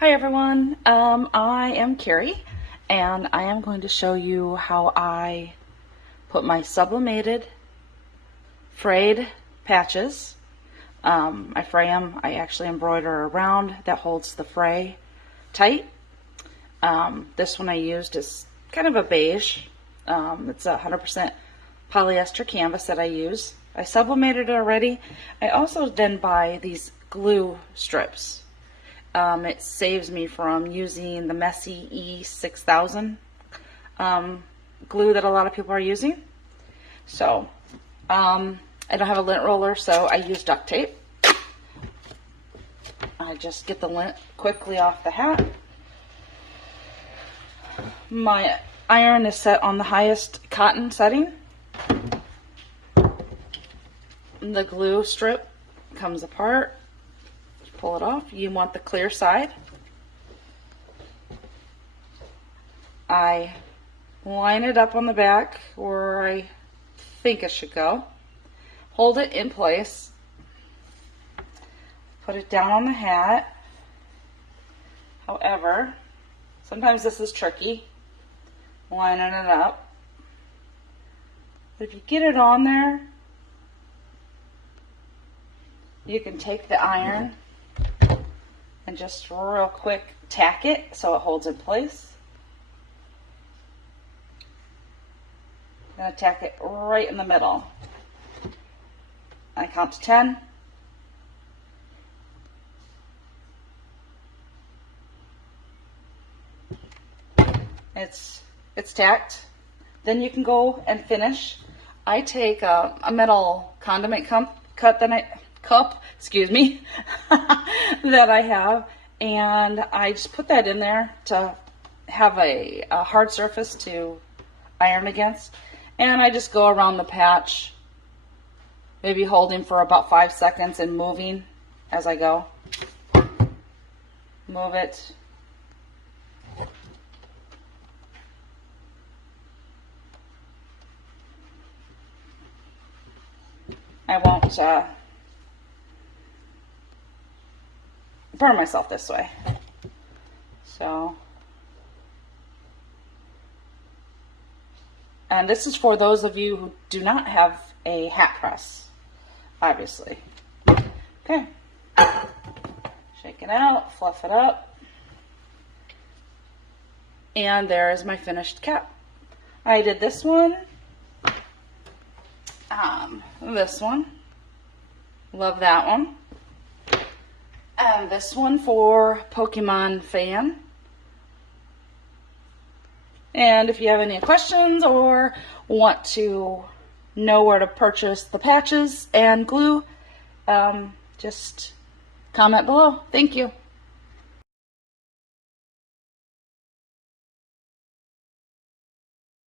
Hi everyone, I am Carrie and I am going to show you how I put my sublimated frayed patches. I fray them, I actually embroider a round that holds the fray tight. This one I used is kind of a beige. It's 100% polyester canvas that I use. I sublimated it already. I also then buy these glue strips. It saves me from using the messy E6000 glue that a lot of people are using. So I don't have a lint roller, so I use duct tape. I just get the lint quickly off the hat. My iron is set on the highest cotton setting. The glue strip comes apart. Pull it off. You want the clear side. I line it up on the back where I think it should go. Hold it in place. Put it down on the hat. However, sometimes this is tricky, lining it up. But if you get it on there, you can take the iron and just real quick tack it so it holds in place. I'm going to tack it right in the middle. I count to 10. It's tacked. Then you can go and finish. I take a metal condiment cup that I have, and I just put that in there to have a hard surface to iron against, and I just go around the patch, maybe holding for about 5 seconds and moving as I go. Move it. I won't burn myself this way. So, and this is for those of you who do not have a hat press, obviously. Okay, shake it out, fluff it up, and there's my finished cap. I did this one, this one, love that one. And this one for Pokemon fan. And if you have any questions or want to know where to purchase the patches and glue, just comment below. Thank you.